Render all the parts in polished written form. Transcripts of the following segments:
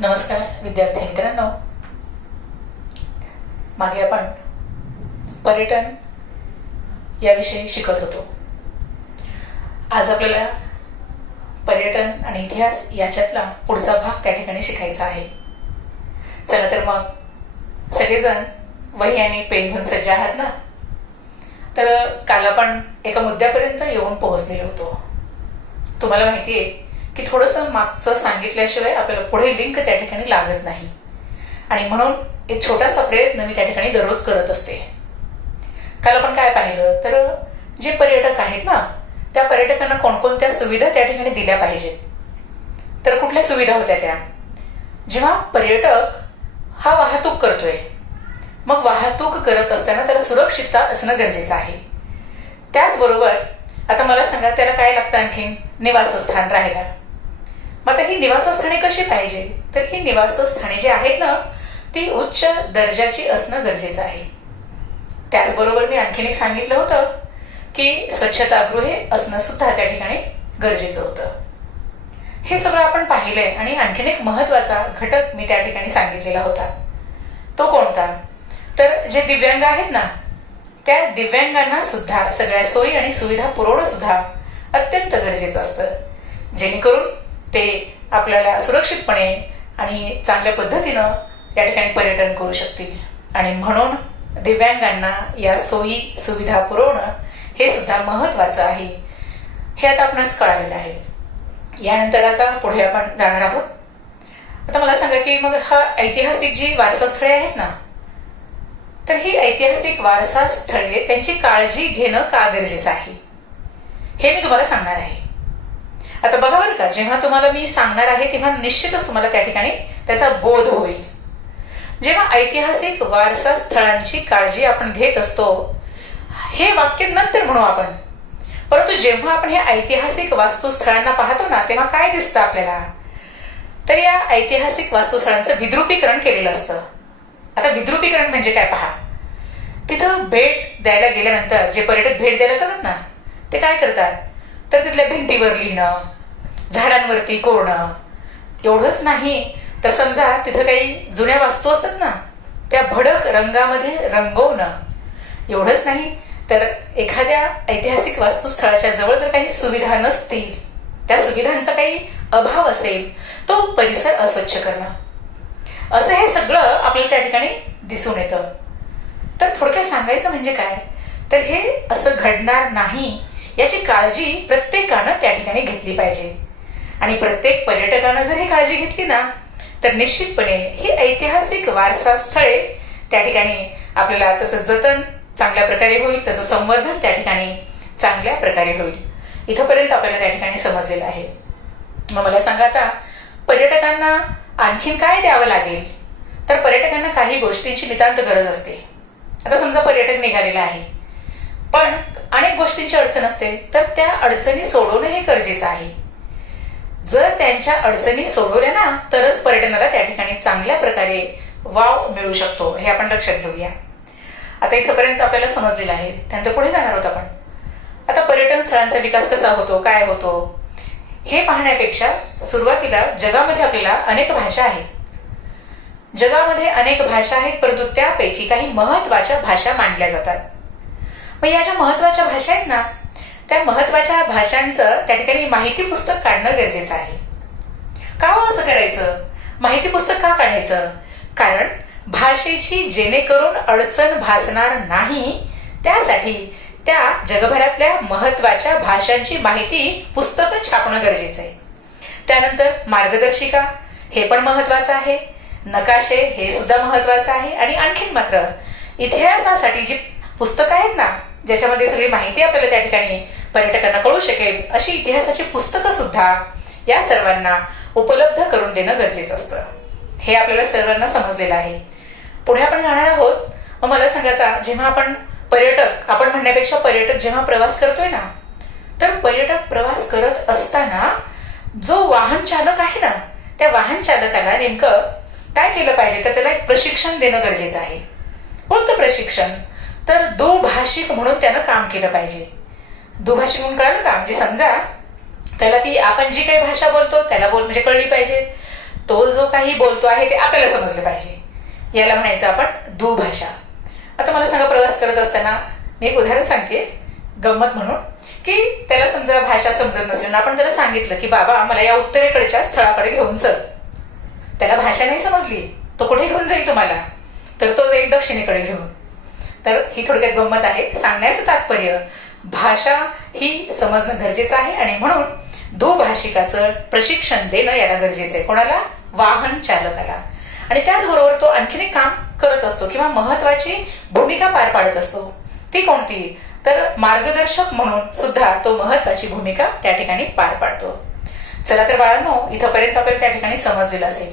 नमस्कार विद्यार्थी मित्रांनो, मागे आपण पर्यटन याविषयी शिकत होतो. आज आपल्याला पर्यटन आणि इतिहास याच्यातला पुढचा भाग त्या ठिकाणी शिकायचा आहे. चला तर मग सगळेजण वही आणि पेन घेऊन सज्ज आहात ना? तर काल आपण एका मुद्द्यापर्यंत येऊन पोहोचलेलो होतो. तुम्हाला माहिती आहे की थोडंसं मागचं सांगितल्याशिवाय आपल्याला पुढे लिंक त्या ठिकाणी लागत नाही, आणि म्हणून एक छोटासा प्रयत्न मी त्या ठिकाणी दररोज करत असते. काल आपण काय पाहिलं तर जे पर्यटक आहेत ना, त्या पर्यटकांना कोणकोणत्या सुविधा त्या ठिकाणी दिल्या पाहिजेत. तर कुठल्या सुविधा होत्या त्या? जेव्हा पर्यटक हा वाहतूक करतोय, मग वाहतूक करत असताना त्याला सुरक्षितता असणं गरजेचं आहे. त्याचबरोबर आता मला सांगा, त्याला काय लागतं आणखीन? निवासस्थान राहायला. मग आता ही निवासस्थाने कशी पाहिजे? तर ही निवासस्थाने जी आहेत ना, ती उच्च दर्जाची असणं गरजेचं आहे. त्याचबरोबर मी आणखीन एक सांगितलं होतं की स्वच्छतागृहे असणं सुद्धा त्या ठिकाणी गरजेचं होतं. हे सगळं आपण पाहिलंय, आणि आणखीन एक महत्वाचा घटक मी त्या ठिकाणी सांगितलेला होता. तो कोणता? तर जे दिव्यांग आहेत ना, त्या दिव्यांगांना सुद्धा सगळ्या सोयी आणि सुविधा पुरवणं सुद्धा अत्यंत गरजेचं असतं, जेणेकरून ते आपल्याला सुरक्षितपणे आणि चांगल्या पद्धतीनं या ठिकाणी पर्यटन करू शकतील. आणि म्हणून दिव्यांगांना या सोयी सुविधा पुरवणं हे सुद्धा महत्वाचं आहे. हे आता आपणास कळालेलं आहे. यानंतर आता पुढे आपण जाणार आहोत. आता मला सांगा की मग हा ऐतिहासिक जी वारसा स्थळे आहेत ना, तर ही ऐतिहासिक वारसा स्थळे त्यांची काळजी घेणं का गरजेचं आहे, हे मी तुम्हाला सांगणार आहे. आता बघा बरं का, जेव्हा तुम्हाला मी सांगणार आहे तेव्हा निश्चितच तुम्हाला त्या ठिकाणी त्याचा बोध होईल. जेव्हा ऐतिहासिक वारसा स्थळांची काळजी आपण घेत असतो, हे वाक्य नंतर म्हणू आपण, परंतु जेव्हा आपण हे ऐतिहासिक वास्तुस्थळांना पाहतो ना, तेव्हा काय दिसतं आपल्याला? तर या ऐतिहासिक वास्तुस्थळांचं विद्रुपीकरण केलेलं असतं. आता विद्रुपीकरण म्हणजे काय पहा. तिथं भेट द्यायला गेल्यानंतर जे पर्यटक भेट द्यायला जातात ना, ते काय करतात? तर तिथल्या भिंतीवर लिहिणं, झाडांवरती कोरणं. एवढंच नाही तर समजा तिथं काही जुन्या वस्तू असतात ना, त्या भडक रंगामध्ये रंगवणं. एवढंच नाही तर एखाद्या ऐतिहासिक वास्तुस्थळाच्या जवळ जर काही सुविधा नसतील, त्या सुविधांचा काही अभाव असेल, तो परिसर अस्वच्छ करणं. असं हे सगळं आपल्याला त्या ठिकाणी दिसून येतं. तर थोडक्यात सांगायचं म्हणजे काय, तर हे असं घडणार नाही याची काळजी प्रत्येकानं त्या ठिकाणी घेतली पाहिजे. आणि प्रत्येक पर्यटकानं जर ही काळजी घेतली ना, तर निश्चितपणे ही ऐतिहासिक वारसा स्थळे त्या ठिकाणी आपल्याला तसं जतन चांगल्या प्रकारे होईल, त्याचं संवर्धन त्या ठिकाणी चांगल्या प्रकारे होईल. इथंपर्यंत आपल्याला त्या ठिकाणी समजलेलं आहे. मग मला सांगा, आता पर्यटकांना आणखीन काय द्यावं लागेल? तर पर्यटकांना काही गोष्टींची नितांत गरज असते. आता समजा पर्यटक निघालेला आहे, पण अनेक गोष्टींची अडचण असते, तर त्या अडचणी सोडवणं हे गरजेचं आहे. जर त्यांच्या अडचणी सोडवल्या ना, तरच पर्यटनाला त्या ठिकाणी चांगल्या प्रकारे वाव मिळू शकतो. हे आपण लक्षात घेऊया. आता इथंपर्यंत आपल्याला समजलेलं आहे. त्यानंतर पुढे जाणार आहोत आपण. आता पर्यटन स्थळांचा विकास कसा होतो, काय होतो, हे पाहण्यापेक्षा सुरुवातीला जगामध्ये आपल्याला अनेक भाषा आहेत. जगामध्ये अनेक भाषा आहेत, परंतु त्यापैकी काही महत्वाच्या भाषा मांडल्या जातात. मग या ज्या महत्वाच्या भाषा आहेत ना, त्या महत्वाच्या भाषांचं त्या ठिकाणी माहिती पुस्तक काढणं गरजेचं आहे. का हो असं करायचं? माहिती पुस्तक का काढायचं? कारण भाषेची जेणेकरून अडचण भासणार नाही, त्यासाठी त्या जगभरातल्या महत्वाच्या भाषांची माहिती पुस्तकं छापणं गरजेचं आहे. त्यानंतर मार्गदर्शिका, हे पण महत्वाचं आहे. नकाशे, हे सुद्धा महत्वाचं आहे. आणि आणखीन मात्र इतिहासासाठी जी पुस्तकं आहेत ना, ज्याच्यामध्ये सगळी माहिती आपल्याला त्या ठिकाणी पर्यटकांना कळू शकेल, अशी इतिहासाची पुस्तकं सुद्धा या सर्वांना उपलब्ध करून देणं गरजेचं असतं. हे आपल्याला सर्वांना समजलेलं आहे. पुढे आपण जाणार आहोत. मग मला सांगा, आता जेव्हा आपण म्हणण्यापेक्षा पर्यटक जेव्हा प्रवास करतोय ना, तर पर्यटक प्रवास करत असताना जो वाहन चालक आहे ना, त्या वाहन चालकाला नेमकं काय केलं पाहिजे, तर त्याला एक प्रशिक्षण देणं गरजेचं आहे. कोणतं प्रशिक्षण? तर दुभाषिक म्हणून त्यानं काम केलं पाहिजे. दुभाषिक म्हणून कळलं का? म्हणजे समजा त्याला ती आपण जी काही भाषा बोलतो त्याला म्हणजे कळली पाहिजे, तो जो काही बोलतो आहे ते आपल्याला समजलं पाहिजे. याला म्हणायचं आपण दुभाषा. आता मला सांगा, प्रवास करत असताना मी एक उदाहरण सांगते गंमत म्हणून, की त्याला समजा भाषा समजत नसेल, आपण त्याला सांगितलं की बाबा मला या उत्तरेकडच्या स्थळाकडे घेऊन चल. त्याला भाषा नाही समजली, तो कुठे घेऊन जाईल तुम्हाला? तर तो जाईल दक्षिणेकडे घेऊन. तर ही थोडक्यात गंमत आहे. सांगण्याचं तात्पर्य, भाषा ही समजणं गरजेचं आहे आणि म्हणून दुभाषिकाचं प्रशिक्षण देणं याला गरजेचं आहे. कोणाला? वाहन चालकाला. आणि त्याचबरोबर तो आणखीन एक काम करत असतो किंवा महत्वाची भूमिका पार पाडत असतो. ती कोणती? तर मार्गदर्शक म्हणून सुद्धा तो महत्वाची भूमिका त्या ठिकाणी पार पाडतो. चला तर बाळांनो, इथंपर्यंत आपल्याला त्या ठिकाणी समजलेलं असेल.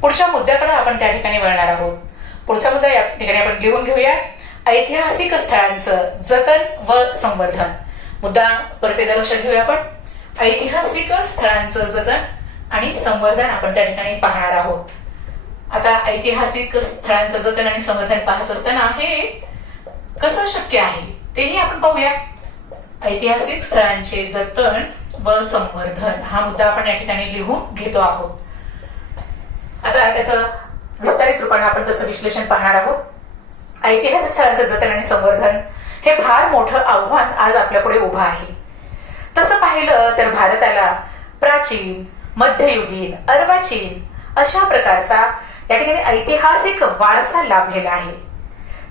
पुढच्या मुद्द्याकडे आपण त्या ठिकाणी वळणार आहोत. पुढचा मुद्दा या ठिकाणी आपण लिहून घेऊया. ऐतिहासिक स्थळांचं जतन व संवर्धन. मुद्दा परत एकदा लक्षात घेऊया आपण. ऐतिहासिक स्थळांचं जतन आणि संवर्धन आपण त्या ठिकाणी पाहणार आहोत. आता ऐतिहासिक स्थळांचं जतन आणि संवर्धन पाहत असताना हे कसं शक्य आहे तेही आपण पाहूया. ऐतिहासिक स्थळांचे जतन व संवर्धन हा मुद्दा आपण या ठिकाणी लिहून घेतो आहोत. आता त्याचं विस्तारित रूपाने आपण तसं विश्लेषण पाहणार आहोत. ऐतिहासिक स्थळांचं जतन आणि संवर्धन हे फार मोठं आव्हान आज आपल्या पुढे उभं आहे. तसं पाहिलं तर भारताला प्राचीन, मध्ययुगीन, अर्वाचीन अशा प्रकारचा या ठिकाणी ऐतिहासिक वारसा लाभलेला आहे.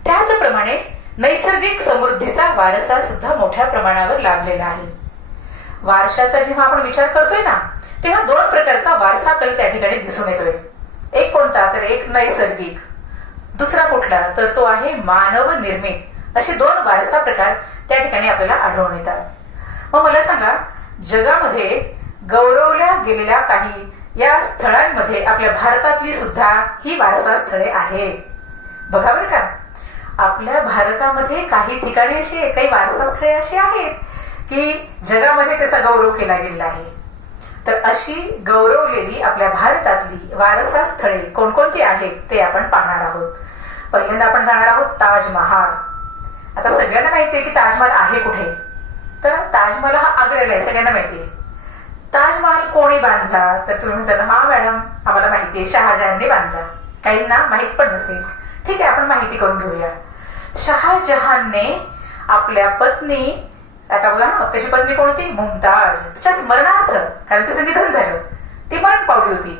त्याचप्रमाणे नैसर्गिक समृद्धीचा वारसा सुद्धा मोठ्या प्रमाणावर लाभलेला आहे. वारशाचा जेव्हा आपण विचार करतोय ना, तेव्हा दोन प्रकारचा वारसा आपल्याला त्या ठिकाणी दिसून येतोय. एक कोणता? तर एक नैसर्गिक. दुसरा कुठला? तर तो आहे मानव निर्मित. असे दोन वारसा प्रकार त्या ठिकाणी आपल्याला आढळून येतात. मग मला सांगा, जगामध्ये गौरवल्या गेलेल्या काही या स्थळांमध्ये आपल्या भारतातली सुद्धा ही वारसा स्थळे आहेत. बघा बरं का, आपल्या भारतामध्ये काही ठिकाणी अशी आहेत, काही वारसा स्थळे अशी आहेत की जगामध्ये त्याचा गौरव केला गेलेला आहे. तर अशी गौरवलेली आपल्या भारतातली वारसा स्थळे कोणकोणती आहेत ते आपण पाहणार आहोत. पहिल्यांदा आपण जाणार आहोत ताजमहाल. आता सगळ्यांना माहिती आहे की ताजमहाल आहे कुठे? तर ताजमहाल हा आग्र्याला आहे, सगळ्यांना माहिती आहे. ताजमहाल कोणी बांधला? तर तुम्ही म्हणाल हा मॅडम आम्हाला माहिती आहे, शहाजहानने बांधला. काहींना माहित पण नसेल. ठीक आहे, आपण माहिती करून घेऊया. शहाजहानने आपल्या पत्नी, आता बघा ना, त्याची पत्नी कोणती? मुमताज. तिच्या स्मरणार्थ, कारण तिचं निधन झालं, ती मरण पावली होती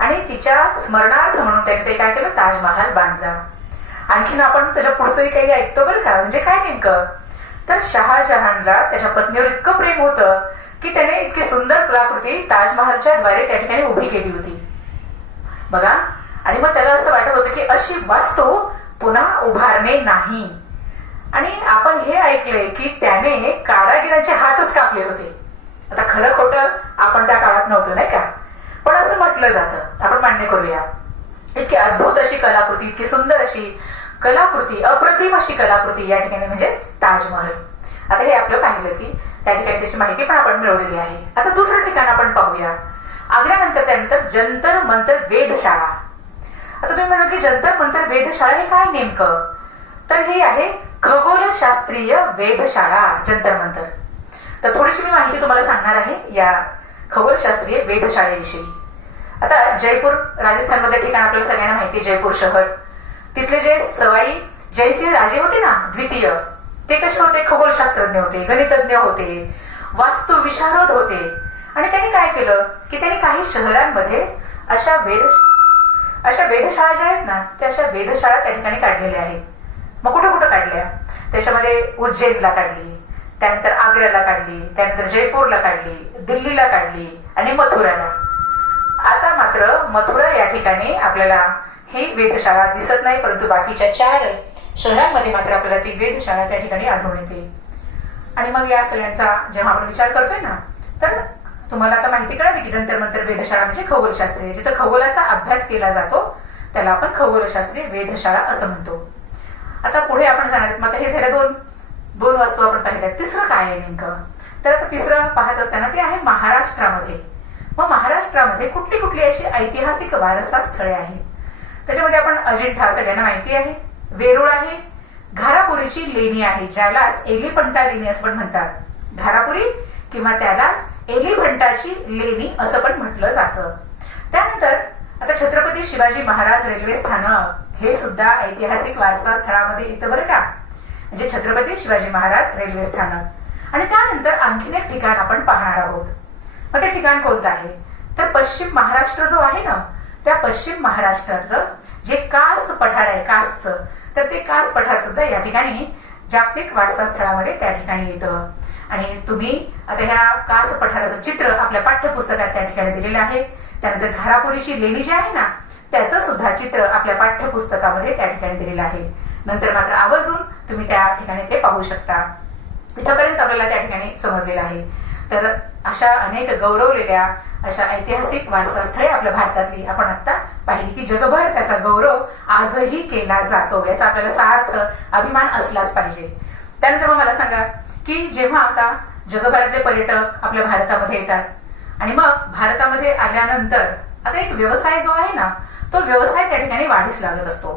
आणि तिच्या स्मरणार्थ म्हणून त्याने ते काय केलं? ताजमहाल बांधला. आणखीन आपण त्याच्या पुढचंही काही ऐकतो बरं का. म्हणजे काय नेमकं? तर शहाजहानला त्याच्या पत्नीवर इतकं प्रेम होतं की त्याने इतकी सुंदर कलाकृती ताजमहालच्या द्वारे त्या ठिकाणी उभी केली होती. बघा, आणि मग त्याला असं वाटत होतं की अशी वास्तू पुन्हा उभारणे नाही. आणि आपण हे ऐकलंय की त्याने कारागिरांचे हातच कापले होते. आता खरं खोटं आपण त्या काळात नव्हतं, नाही का, पण असं म्हटलं जातं, आपण मान्य करूया. इतकी अद्भुत अशी कलाकृती, इतकी सुंदर अशी कलाकृती, अप्रतिम अशी कलाकृती या ठिकाणी म्हणजे ताजमहल. आता हे आपलं पाहिलं की त्या ठिकाणी त्याची माहिती पण आपण मिळवलेली आहे. आता दुसरं ठिकाण आपण पाहूया. आग्र्यानंतर त्यानंतर जंतर मंतर वेधशाळा. आता तुम्ही म्हणाल की जंतर मंतर वेधशाळा हे काय नेमकं? तर हे आहे खगोलशास्त्रीय वेधशाळा, जंतर मंतर. तर थोडीशी मी माहिती तुम्हाला सांगणार आहे या खगोलशास्त्रीय वेधशाळेविषयी. आता जयपूर, राजस्थानमध्ये ठिकाण आपल्याला सगळ्यांना माहिती आहे, जयपूर शहर. तिथले जे सवाई जयसिंह राजे होते ना, द्वितीय, ते कसे होते? खगोलशास्त्रज्ञ होते, गणितज्ञ होते, वास्तु विशारद होते. आणि त्यांनी काय केलं की त्यांनी काही शहरांमध्ये अशा वेधशाळा ज्या आहेत ना, त्या अशा वेधशाळा त्या ठिकाणी काढलेल्या आहेत. मग कुठं कुठं काढल्या? त्याच्यामध्ये उज्जैनला काढली, त्यानंतर आग्र्याला काढली, त्यानंतर जयपूरला काढली, दिल्लीला काढली आणि मथुराला. आता मात्र मथुरा या ठिकाणी आपल्याला ही वेधशाळा दिसत नाही, परंतु बाकीच्या 4 शहरांमध्ये मात्र आपल्याला ती वेधशाळा त्या ठिकाणी आढळून येते. आणि मग या सगळ्यांचा जेव्हा आपण विचार करतोय ना, तर तुम्हाला आता माहिती कळाली की जंतर मंतर वेधशाळा म्हणजे खगोलशास्त्रीय, जिथं खगोलाचा अभ्यास केला जातो त्याला आपण खगोलशास्त्रीय वेधशाळा असं म्हणतो. आता पुढे आपण जाणार. मग हे झाल्या दोन वस्तू आपण पाहिल्या. तिसरं काय आहे नेमकं? तर आता तिसरं पाहत असताना ते आहे महाराष्ट्रामध्ये. मग महाराष्ट्रामध्ये कुठली कुठली अशी ऐतिहासिक वारसा स्थळे आहेत? त्याच्यामध्ये आपण अजिंठा सगळ्यांना माहिती आहे, वेरूळ आहे, घारापुरीची लेणी आहे, ज्यालाच एलिफंटा लेणी असं पण म्हणतात. घारापुरी किंवा त्यालाच एलिफंटाची लेणी असं पण म्हटलं जातं. त्यानंतर छत्रपती शिवाजी महाराज रेल्वे स्थानक हे सुद्धा ऐतिहासिक वारसा स्थळामध्ये येतं बरं का. म्हणजे छत्रपती शिवाजी महाराज रेल्वे स्थानक. आणि त्यानंतर आणखीन एक ठिकाण आपण पाहणार आहोत. मग ते ठिकाण कोणतं आहे तर पश्चिम महाराष्ट्र जो आहे ना, त्या पश्चिम महाराष्ट्रात जे कास पठार आहे कासचं, तर ते कास पठार सुद्धा या ठिकाणी जागतिक वारसा स्थळामध्ये त्या ठिकाणी येतं. आणि तुम्ही आता ह्या कास पठाराचं चित्र आपल्या पाठ्यपुस्तकात त्या ठिकाणी दिलेलं आहे. त्यानंतर घारापुरीची लेणी जी आहे ना, त्याचं सुद्धा चित्र आपल्या पाठ्यपुस्तकामध्ये त्या ठिकाणी दिलेलं आहे. नंतर मात्र आवर्जून तुम्ही त्या ठिकाणी ते पाहू शकता. इथपर्यंत आपल्याला त्या ठिकाणी समजलेलं आहे. तर अशा अनेक गौरवलेल्या अशा ऐतिहासिक वारसा स्थळे आपल्या भारतातली आपण आता पाहिली की जगभर त्याचा गौरव आजही केला जातो. याचा आपल्याला सार्थ अभिमान असलाच पाहिजे. त्यानंतर मग मला सांगा की जेव्हा आता जगभरातले पर्यटक आपल्या भारतामध्ये येतात आणि मग भारतामध्ये आल्यानंतर आता एक व्यवसाय जो आहे ना, तो व्यवसाय त्या ठिकाणी वाढीस लागत असतो.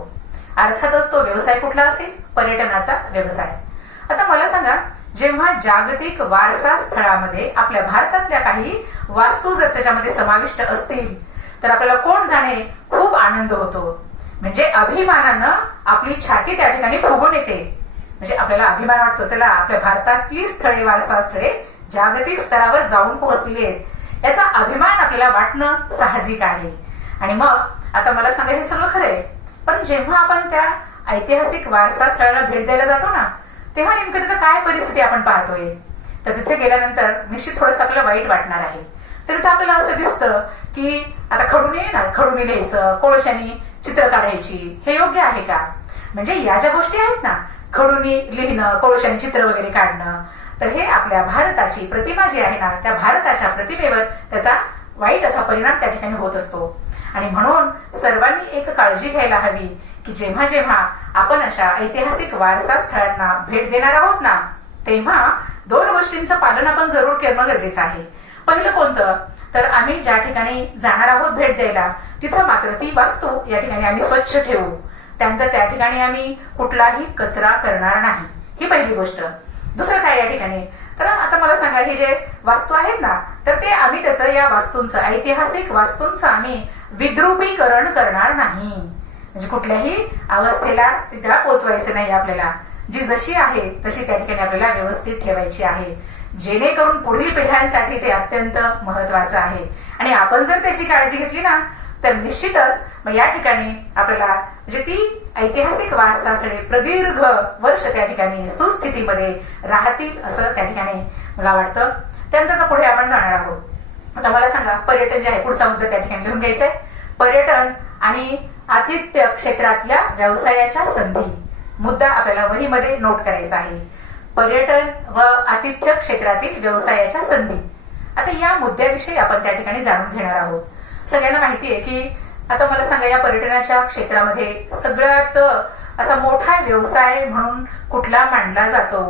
अर्थातच तो व्यवसाय कुठला असेल, पर्यटनाचा व्यवसाय. आता मला सांगा जेव्हा जागतिक वारसा स्थळामध्ये आपल्या भारतातल्या काही वास्तू जर त्याच्यामध्ये समाविष्ट असतील तर आपल्याला कोण जाणे खूप आनंद होतो. म्हणजे अभिमानानं आपली छाती त्या ठिकाणी फुगून येते. म्हणजे आपल्याला अभिमान वाटतो, चला आपल्या भारतातली स्थळे वारसा स्थळे जागतिक स्तरावर जाऊन पोहोचलेली आहेत, याचा अभिमान आपल्याला वाटणं साहजिक आहे. आणि मग आता मला सांगा हे सगळं खरं आहे, पण जेव्हा आपण त्या ऐतिहासिक वारसा स्थळाला भेट द्यायला जातो ना, तेव्हा नेमकं तिथं काय परिस्थिती आपण पाहतोय. तर तिथे गेल्यानंतर निश्चित थोडंसं आपल्याला वाईट वाटणार आहे. तर तिथं आपल्याला असं दिसतं की आता खडूने लिहायचं, कोळशानी चित्र काढायची, हे योग्य आहे का. म्हणजे या ज्या गोष्टी आहेत ना, खडूनी लिहिणं, कोळशानी चित्र वगैरे काढणं, तर हे आपल्या भारताची प्रतिमा जी आहे ना, त्या भारताच्या प्रतिमेवर त्याचा वाईट असा परिणाम त्या ठिकाणी होत असतो. आणि म्हणून सर्वांनी एक काळजी घ्यायला हवी की जेव्हा जेव्हा आपण अशा ऐतिहासिक वारसा स्थळांना भेट देणार आहोत ना, तेव्हा दोन गोष्टींचं पालन आपण जरूर करणं गरजेचं आहे. पहिलं कोणतं तर आम्ही ज्या ठिकाणी जाणार आहोत भेट द्यायला तिथं मात्र ती वास्तू या ठिकाणी आम्ही स्वच्छ ठेवू. त्यानंतर त्या ठिकाणी आम्ही कुठलाही कचरा करणार नाही, ही पहिली गोष्ट. दुसरं काय या ठिकाणी तर आता मला सांगा हे जे वास्तू आहेत ना, तर ते आम्ही त्याचं या वास्तूंचं ऐतिहासिक वास्तूंचं आम्ही विद्रुपीकरण करणार नाही. म्हणजे कुठल्याही अवस्थेला तिथं पोचवायचं नाही. आपल्याला जी जशी आहे तशी त्या ठिकाणी आपल्याला व्यवस्थित ठेवायची आहे, जेणेकरून पुढील पिढ्यांसाठी ते अत्यंत महत्वाचं आहे. आणि आपण जर त्याची काळजी घेतली ना तर निश्चितच मग या ठिकाणी आपल्याला म्हणजे ती ऐतिहासिक वारसा स्थळे प्रदीर्घ वर्ष त्या ठिकाणी सुस्थितीमध्ये राहतील असं त्या ठिकाणी मला वाटतं. त्यानंतर पुढे आपण जाणार आहोत. आता मला सांगा पर्यटन जे आहे, पुढचा मुद्दा त्या ठिकाणी लिहून घ्यायचा आहे. पर्यटन आणि आतिथ्य क्षेत्रातल्या व्यवसायाच्या संधी, मुद्दा आपल्याला वहीमध्ये नोट करायचा आहे. पर्यटन व आतिथ्य क्षेत्रातील व्यवसायाच्या संधी. आता या मुद्द्याविषयी आपण त्या ठिकाणी जाणून घेणार आहोत. सगळ्यांना माहिती आहे की आता मला सांगा या पर्यटनाच्या क्षेत्रामध्ये सगळ्यात असा मोठा व्यवसाय म्हणून कुठला मानला जातो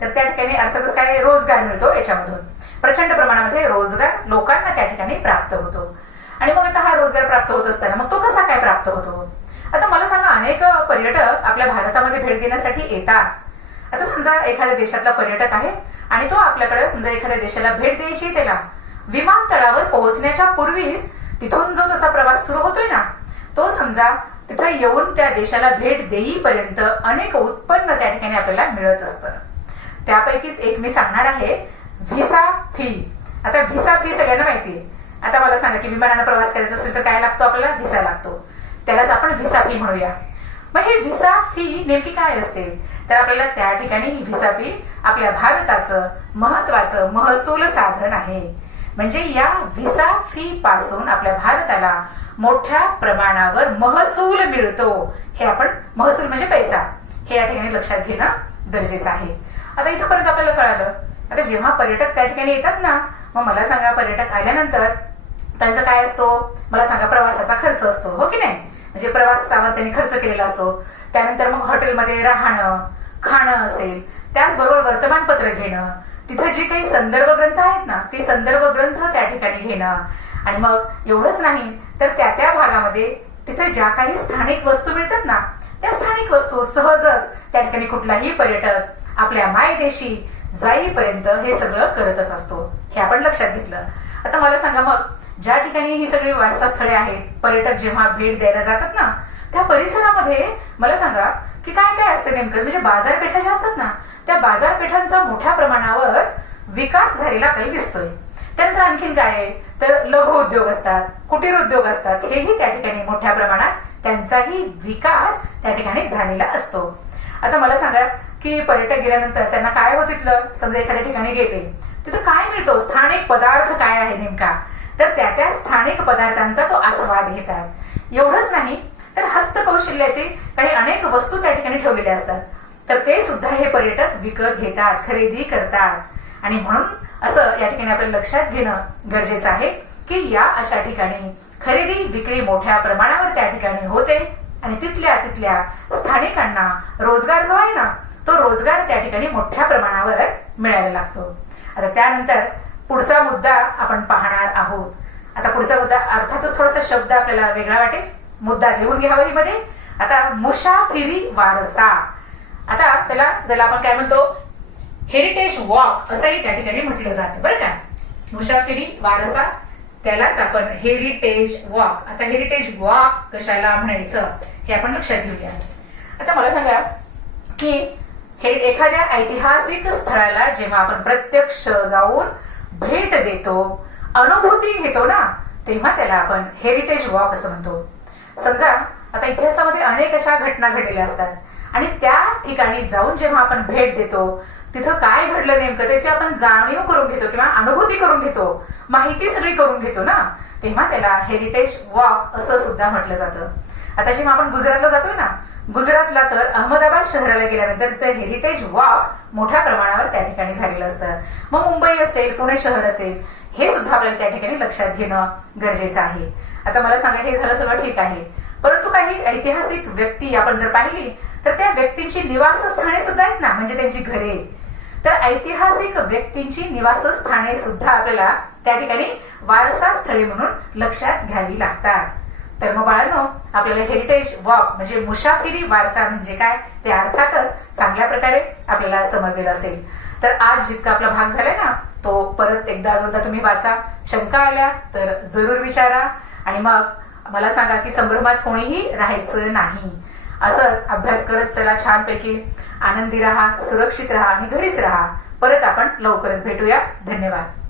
तर त्या ठिकाणी अर्थातच काय रोजगार मिळतो. याच्यामधून प्रचंड प्रमाणामध्ये रोजगार लोकांना त्या ठिकाणी प्राप्त होतो. आणि मग आता हा रोजगार प्राप्त होत असताना मग तो कसा काय प्राप्त होतो. आता मला सांगा अनेक पर्यटक आपल्या भारतामध्ये भेट देण्यासाठी येतात. आता समजा एखाद्या देशातला पर्यटक आहे आणि तो आपल्याकडे समजा एखाद्या देशाला भेट द्यायची, त्याला विमानतळावर पोहोचण्याच्या पूर्वीच तिथून जो त्याचा प्रवास सुरू होतोय ना, तो समजा तिथं येऊन त्या देशाला भेट देईपर्यंत अनेक उत्पन्न त्या ठिकाणी आपल्याला मिळत असतं. त्यापैकीच एक मी सांगणार आहे व्हिसा फी. आता व्हिसा फी सगळ्यांना माहिती आहे. आता मला सांगा की विमानानं प्रवास करायचा असेल तर काय लागतो आपल्याला, व्हिसा लागतो. त्यालाच आपण व्हिसा फी म्हणूया. मग ही व्हिसा फी नेमकी काय असते तर आपल्याला त्या ठिकाणी ही व्हिसा फी आपल्या भारताचं महत्वाचं महसूल साधन आहे. म्हणजे या व्हिसा फी पासून आपल्या भारताला मोठ्या प्रमाणावर महसूल मिळतो. हे आपण महसूल म्हणजे पैसा, हे या ठिकाणी लक्षात घेणं गरजेचं आहे. आता इथपर्यंत आपल्याला कळालं. आता जेव्हा पर्यटक त्या ठिकाणी येतात ना, मग मला सांगा पर्यटक आल्यानंतर त्यांचा काय असतो, मला सांगा प्रवासाचा खर्च असतो, हो की नाही. म्हणजे प्रवासावर त्यांनी खर्च केलेला असतो. त्यानंतर मग हॉटेलमध्ये राहणं खाणं असेल, त्याचबरोबर वर्तमानपत्र घेणं, तिथे जे काही संदर्भ ग्रंथ आहेत ना ते संदर्भ ग्रंथ त्या ठिकाणी घेणं. आणि मग एवढंच नाही तर त्या भागामध्ये तिथे ज्या काही स्थानिक वस्तू मिळतात ना, त्या स्थानिक वस्तू सहजच त्या ठिकाणी कुठलाही पर्यटक आपल्या मायदेशी जाईपर्यंत हे सगळं करतच असतो. हे आपण लक्षात घेतलं. आता मला सांगा मग ज्या ठिकाणी ही सगळी वारसा स्थळे आहेत, पर्यटक जेव्हा भेट द्यायला जातात ना, त्या परिसरामध्ये मला सांगा की काय काय असते नेमकं. म्हणजे बाजारपेठा ज्या असतात ना, त्या बाजारपेठांचा मोठ्या प्रमाणावर विकास झालेला आपल्याला दिसतोय. त्यानंतर आणखीन काय आहे तर लघु उद्योग असतात, कुटीर उद्योग असतात, हेही त्या ठिकाणी मोठ्या प्रमाणात त्यांचाही विकास त्या ठिकाणी झालेला असतो. आता मला सांगा की पर्यटक गेल्यानंतर त्यांना काय होतं तिथलं, समजा एखाद्या ठिकाणी गेले तिथं काय मिळतो, स्थानिक पदार्थ काय आहे नेमका, तर त्या स्थानिक पदार्थांचा तो आस्वाद घेतात. एवढंच नाही तर हस्तकौशल्याची काही अनेक वस्तू त्या ठिकाणी ठेवलेल्या असतात, तर ते सुद्धा हे पर्यटक विकत घेतात, खरेदी करतात. आणि म्हणून असं या ठिकाणी आपल्याला लक्षात घेणं गरजेचं आहे की या अशा ठिकाणी खरेदी विक्री मोठ्या प्रमाणावर त्या ठिकाणी होते आणि तिथल्या स्थानिकांना रोजगार जो आहे ना, तो रोजगार त्या ठिकाणी मोठ्या प्रमाणावर मिळायला लागतो. आता त्यानंतर पुढचा मुद्दा आपण पाहणार आहोत. आता पुढचा मुद्दा अर्थातच थोडासा शब्द आपल्याला वेगळा वाटेल, मुद्दा लिहून घ्यावा मध्ये. आता मुसाफिरी वारसा, आता त्याला ज्याला आपण काय म्हणतो हेरिटेज वॉक असंही त्या ठिकाणी म्हटलं जातं बरं का. मुसाफिरी वारसा त्यालाच आपण हेरिटेज वॉक. आता हेरिटेज वॉक कशाला म्हणायचं हे आपण लक्षात घेऊया. आता मला सांगा की एखाद्या ऐतिहासिक स्थळाला जेव्हा आपण प्रत्यक्ष जाऊन भेट देतो, अनुभूती घेतो ना, तेव्हा त्याला आपण हेरिटेज वॉक असं म्हणतो. समजा आता इतिहासामध्ये अनेक अशा घटना घडलेल्या असतात आणि त्या ठिकाणी जाऊन जेव्हा आपण भेट देतो, तिथं काय घडलं नेमकं त्याची आपण जाणीव करून घेतो किंवा अनुभूती करून घेतो, माहिती सगळी करून घेतो ना, तेव्हा त्याला हेरिटेज वॉक असं सुद्धा म्हटलं जातं. आता जेव्हा आपण गुजरातला जातोय ना, गुजरातला तर अहमदाबाद शहराला गेल्यानंतर तिथं हेरिटेज वॉक मोठ्या प्रमाणावर त्या ठिकाणी झालेलं असतं. मग मुंबई असेल, पुणे शहर असेल, हे सुद्धा आपल्याला त्या ठिकाणी लक्षात घेणं गरजेचं आहे. आता मला सांगा हे झालं सगळं ठीक आहे, परंतु काही ऐतिहासिक व्यक्ती आपण जर पाहिली तर त्या व्यक्तींची निवासस्थाने सुद्धा आहेत ना, म्हणजे त्यांची घरे. तर ऐतिहासिक व्यक्तींची निवासस्थाने सुद्धा आपल्याला त्या ठिकाणी वारसा स्थळे म्हणून लक्षात घ्यावी लागतात. तर मग बाळांनो, आपल्याला हेरिटेज वॉक म्हणजे मुसाफिरी वारसा म्हणजे काय ते अर्थातच चांगल्या प्रकारे आपल्याला समजलेलं असेल. तर आज जितका आपला भाग झालाय ना, तो परत एकदा दोनदा तुम्ही वाचा, शंका आल्या तर जरूर विचारा आणि मग मला सांगा की संभ्रमात कोणीही राहायचं नाही. असंच अभ्यास करत चला, छानपैकी आनंदी राहा, सुरक्षित राहा आणि घरीच राहा. परत आपण लवकरच भेटूया. धन्यवाद.